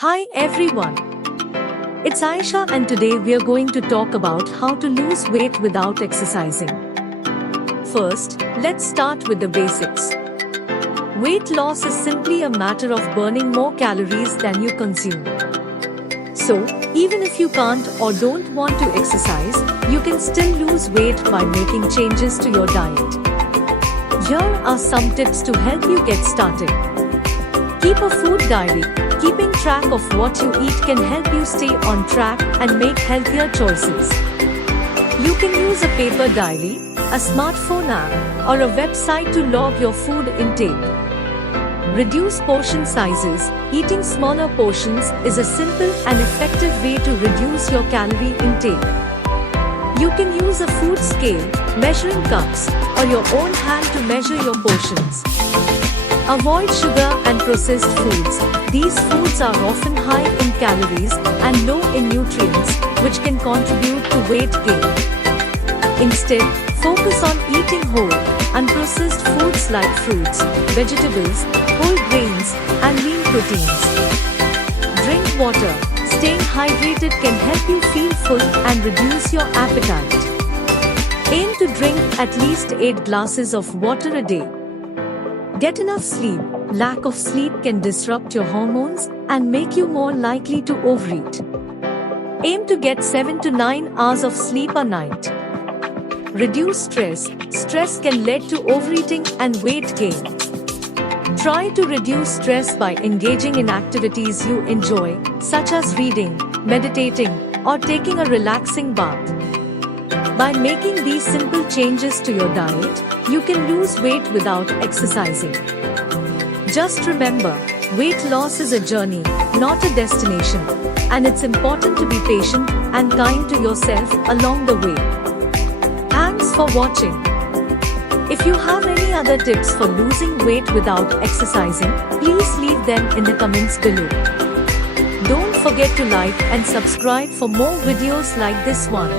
Hi everyone, it's Aisha and today we are going to talk about how to lose weight without exercising. First, let's start with the basics. Weight loss is simply a matter of burning more calories than you consume. So, even if you can't or don't want to exercise, you can still lose weight by making changes to your diet. Here are some tips to help you get started. Keep a food diary. Keeping track of what you eat can help you stay on track and make healthier choices. You can use a paper diary, a smartphone app, or a website to log your food intake. Reduce portion sizes. Eating smaller portions is a simple and effective way to reduce your calorie intake. You can use a food scale, measuring cups, or your own hand to measure your portions. Avoid sugar and processed foods. These foods are often high in calories and low in nutrients, which can contribute to weight gain. Instead, focus on eating whole, unprocessed foods like fruits, vegetables, whole grains, and lean proteins. Drink water. Staying hydrated can help you feel full and reduce your appetite. Aim to drink at least 8 glasses of water a day. Get enough sleep. Lack of sleep can disrupt your hormones and make you more likely to overeat. Aim to get 7 to 9 hours of sleep a night. Reduce stress. Stress can lead to overeating and weight gain. Try to reduce stress by engaging in activities you enjoy, such as reading, meditating, or taking a relaxing bath. By making these simple changes to your diet, you can lose weight without exercising. Just remember, weight loss is a journey, not a destination, and it's important to be patient and kind to yourself along the way. Thanks for watching. If you have any other tips for losing weight without exercising, please leave them in the comments below. Don't forget to like and subscribe for more videos like this one.